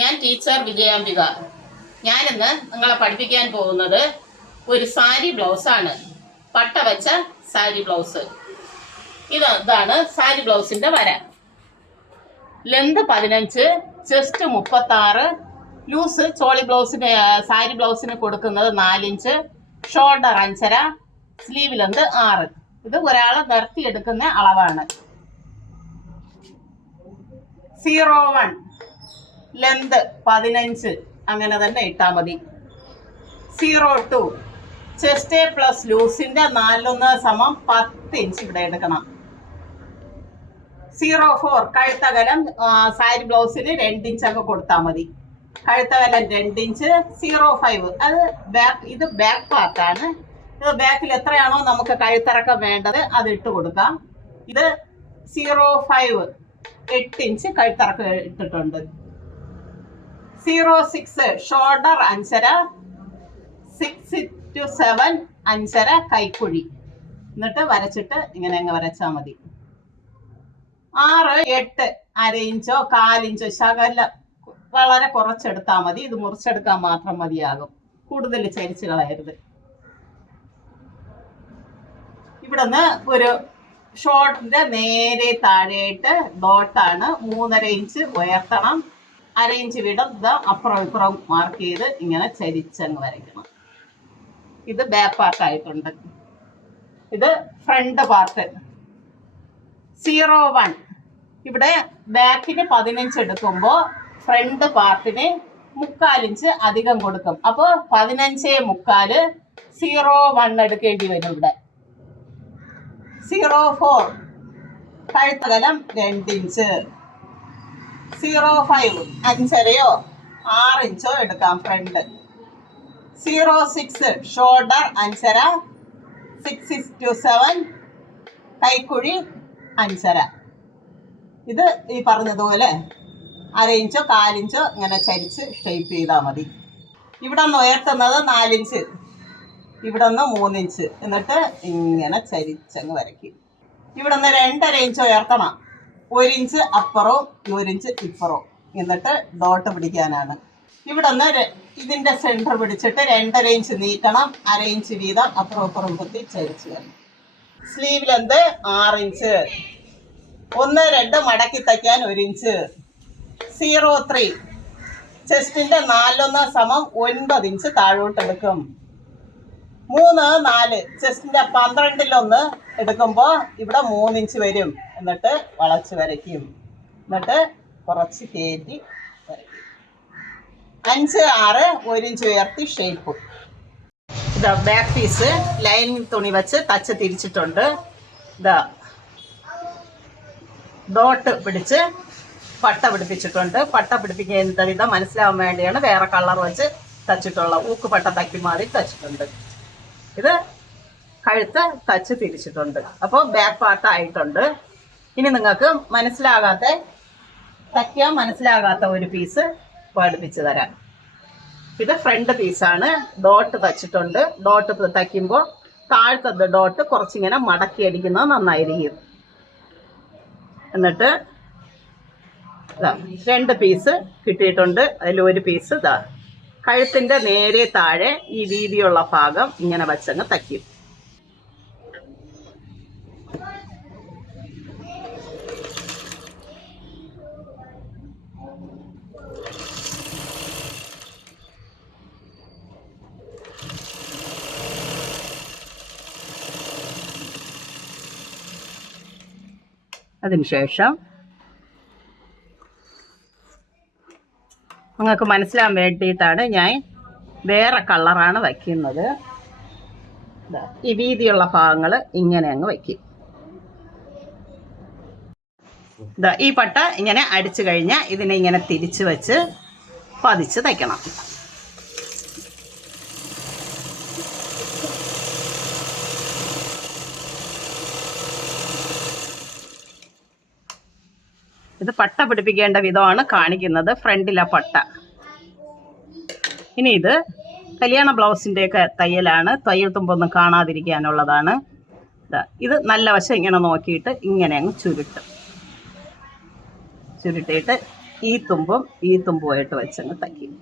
ഞാൻ ടീച്ചർ വിജയാംബിക. ഞാനിന്ന് നിങ്ങളെ പഠിപ്പിക്കാൻ പോകുന്നത് ഒരു സാരി ബ്ലൗസാണ് പട്ട വെച്ച സാരി ബ്ലൗസ് ഇത് ഇതാണ് സാരി ബ്ലൗസിന്റെ വര. ലെന്ത് പതിനഞ്ച് ചെസ്റ്റ് മുപ്പത്താറ് ലൂസ് ചോളി ബ്ലൗസിന് സാരി ബ്ലൗസിന് കൊടുക്കുന്നത് നാലിഞ്ച് ഷോൾഡർ അഞ്ചര സ്ലീവ് ലെന്ത് ആറ്. ഇത് ഒരാളെ നിർത്തിയെടുക്കുന്ന അളവാണ്. സീറോ വൺ ലെന്ത് പതിനഞ്ച്. അങ്ങനെ തന്നെ ഇട്ടാൽ മതി. സീറോ ടു ചെസ്റ്റ് പ്ലസ് ലൂസിന്റെ നാലൊന്ന് സമം പത്ത് ഇഞ്ച് ഇവിടെ എടുക്കണം. സീറോ ഫോർ കഴുത്തകലം സാരി ബ്ലൗസിന് രണ്ട് ഇഞ്ചൊക്കെ കൊടുത്താൽ മതി. കഴുത്തകലം രണ്ട് ഇഞ്ച് സീറോ ഫൈവ് അത് ബാക്ക് ഇത് ബാക്ക് പാർട്ടാണ് ഇത് ബാക്കിൽ എത്രയാണോ നമുക്ക് കഴുത്തിറക്കം വേണ്ടത് അത് ഇട്ട് കൊടുക്കാം. ഇത് സീറോ ഫൈവ് എട്ട് ഇഞ്ച് കഴുത്തിറക്കം ഇട്ടിട്ടുണ്ട്. സീറോ സിക്സ് ഷോൾഡർ അഞ്ചര. സിക്സ് ടു സെവൻ അഞ്ചര കൈക്കുഴി. എന്നിട്ട് വരച്ചിട്ട് ഇങ്ങനെ അങ്ങ് വരച്ചാൽ മതി. ആറ് എട്ട് അര ഇഞ്ചോ കാലിഞ്ചോ ശകല വളരെ കുറച്ചെടുത്താൽ മതി. ഇത് മുറിച്ചെടുക്കാൻ മാത്രം മതിയാകും. കൂടുതൽ ചരിച്ച് കളയരുത്. ഇവിടുന്ന് ഒരു ഷോർട്ടിന്റെ നേരെ താഴെയായിട്ട് ഡോട്ടാണ് മൂന്നര ഇഞ്ച് ഉയർത്തണം. അര ഇഞ്ച് വീതം ഇത് അപ്പുറം ഇപ്പുറം മാർക്ക് ചെയ്ത് ഇങ്ങനെ ചരിച്ചങ്ങ് വരയ്ക്കണം. ഇത് ബാക്ക് പാർട്ട് ആയിട്ടുണ്ട്. ഇത് ഫ്രണ്ട് പാർട്ട് സീറോ വൺ ഇവിടെ ബാക്കിന് പതിനഞ്ച് എടുക്കുമ്പോൾ ഫ്രണ്ട് പാർട്ടിന് മുക്കാലിഞ്ച് അധികം കൊടുക്കും. അപ്പോൾ പതിനഞ്ചേ മുക്കാൽ സീറോ വൺ എടുക്കേണ്ടി വരും ഇവിടെ. സീറോ ഫോർ കഴുത്തകലം രണ്ട് ഇഞ്ച് സീറോ ഫൈവ്. അഞ്ചരയോ ആറ് ഇഞ്ചോ എടുക്കാം ഫ്രണ്ട് സീറോ സിക്സ്. ഷോൾഡർ അഞ്ചര. സിക്സ് ടു സെവൻ കൈക്കുഴി അഞ്ചര. ഇത് ഈ പറഞ്ഞതുപോലെ അര ഇഞ്ചോ കാലിഞ്ചോ ഇങ്ങനെ ചരിച്ച് ഷേപ്പ് ചെയ്താൽ മതി. ഇവിടെ നിന്ന് ഉയർത്തുന്നത് നാലിഞ്ച്. ഇവിടെ നിന്ന് മൂന്നിഞ്ച്. എന്നിട്ട് ഇങ്ങനെ ചരിച്ചങ്ങ് വരയ്ക്കും. ഇവിടെ നിന്ന് രണ്ടര ഇഞ്ച് ഉയർത്തണം. ഒരു ഇഞ്ച് അപ്പുറവും ഒരു ഇഞ്ച് ഇപ്പുറവും എന്നിട്ട് ഡോട്ട് പിടിക്കാനാണ്. ഇവിടെ നിന്ന് ഇതിന്റെ സെന്റർ പിടിച്ചിട്ട് രണ്ടര ഇഞ്ച് നീക്കണം അര ഇഞ്ച് വീതം അപ്പുറം അപ്പുറം കുത്തി ചരിച്ചു വരണം. സ്ലീവ് ലെന്ത് ആറ് ഇഞ്ച് ഒന്ന് രണ്ട് മടക്കി തയ്ക്കാൻ ഒരു ഇഞ്ച് സീറോ ത്രീ ചെസ്റ്റിന്റെ നാലൊന്ന് സമം ഒൻപത് ഇഞ്ച് താഴോട്ട് എടുക്കും. മൂന്ന് നാല്. ചെസ്റ്റിന്റെ പന്ത്രണ്ടിലൊന്ന് എടുക്കുമ്പോൾ ഇവിടെ മൂന്നിഞ്ച് വരും. എന്നിട്ട് വളച്ച് വരയ്ക്കും. എന്നിട്ട് കുറച്ച് കയറ്റി വരയ്ക്കും. അഞ്ച് ആറ് ഒരു ഇഞ്ച് ഉയർത്തി ഷേപ്പ് ഇതാ ബാക്ക് പീസ് ലൈനിങ് തുണി വെച്ച് തച്ച് തിരിച്ചിട്ടുണ്ട്. ഇതാ ഡോട്ട് പിടിച്ച് പട്ട പിടിപ്പിച്ചിട്ടുണ്ട്. പട്ട പിടിപ്പിക്കുന്ന വിധം മനസ്സിലാവാൻ വേണ്ടിയാണ് വേറെ കളർ വെച്ച് തച്ചിട്ടുള്ള ഊക്ക് പട്ട തക്കി മാറി തച്ചിട്ടുണ്ട് ഇത് കഴുത്ത് തച്ച് തിരിച്ചിട്ടുണ്ട്. അപ്പോൾ ബാക്ക് പാർട്ട് ആയിട്ടുണ്ട്. ഇനി നിങ്ങൾക്ക് മനസ്സിലാകാത്ത തയ്ക്കാൻ മനസ്സിലാകാത്ത ഒരു പീസ് പഠിപ്പിച്ചു തരാം. ഇത് ഫ്രണ്ട് പീസാണ് ഡോട്ട് തച്ചിട്ടുണ്ട് ഡോട്ട് തയ്ക്കുമ്പോൾ താഴത്തെ ഡോട്ട് കുറച്ചിങ്ങനെ മടക്കി അടിക്കുന്നത് നന്നായിരിക്കും. എന്നിട്ട് രണ്ട് പീസ് കിട്ടിയിട്ടുണ്ട്. അതിൽ ഒരു പീസ് ഇതാ കഴുത്തിന്റെ നേരെ താഴെ ഈ വീതിയുള്ള ഭാഗം ഇങ്ങനെ വച്ചങ്ങ് തയ്ക്കും. അതിനുശേഷം നിങ്ങൾക്ക് മനസ്സിലാൻ വേണ്ടിയിട്ടാണ് ഞാൻ വേറെ കളറാണ് വയ്ക്കുന്നത്. ഈ വീതിയുള്ള ഭാഗങ്ങൾ ഇങ്ങനെ അങ്ങ് വയ്ക്കും. ഈ പട്ട ഇങ്ങനെ അടിച്ചു കഴിഞ്ഞാൽ ഇതിനെ ഇങ്ങനെ തിരിച്ചു വെച്ച് പതിച്ച് തയ്ക്കണം. ഇത് പട്ട പിടിപ്പിക്കേണ്ട വിധമാണ് കാണിക്കുന്നത്. ഫ്രണ്ടിലെ പട്ട. ഇനി ഇത് കല്യാണ ബ്ലൗസിന്റെയൊക്കെ തയ്യലാണ്. തയ്യൽ തുമ്പൊന്നും കാണാതിരിക്കാനുള്ളതാണ്. ഇത് നല്ല വശം ഇങ്ങനെ നോക്കിയിട്ട് ഇങ്ങനെ അങ്ങ് ചുരുട്ടും. ചുരുട്ടിയിട്ട് ഈ തുമ്പും ഈ തുമ്പുമായിട്ട് വെച്ചങ്ങ് തയ്ക്കും.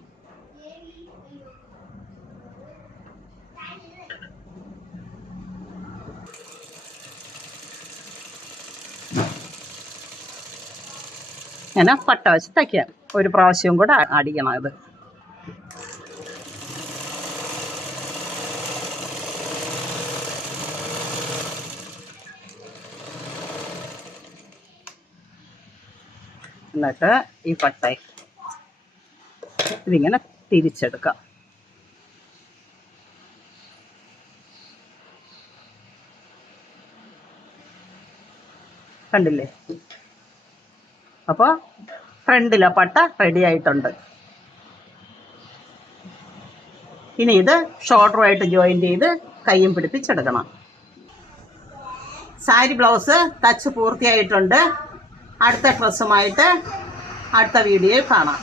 ഇങ്ങനെ പട്ട വെച്ച് തയ്ക്കാം. ഒരു പ്രാവശ്യവും കൂടെ അടിക്കണം ഇത് എന്നിട്ട് ഈ പട്ട ഇതിങ്ങനെ തിരിച്ചെടുക്കാം. കണ്ടില്ലേ? അപ്പോൾ ഫ്രണ്ടിലെ പട്ട റെഡി ആയിട്ടുണ്ട്. ഇനി ഇത് ഷോൾഡറുമായിട്ട് ജോയിൻ ചെയ്ത് കയ്യും പിടിപ്പിച്ചെടുക്കണം. സാരി ബ്ലൗസ് തച്ച് പൂർത്തിയായിട്ടുണ്ട്. അടുത്ത ഡ്രസ്സുമായിട്ട് അടുത്ത വീഡിയോയിൽ കാണാം.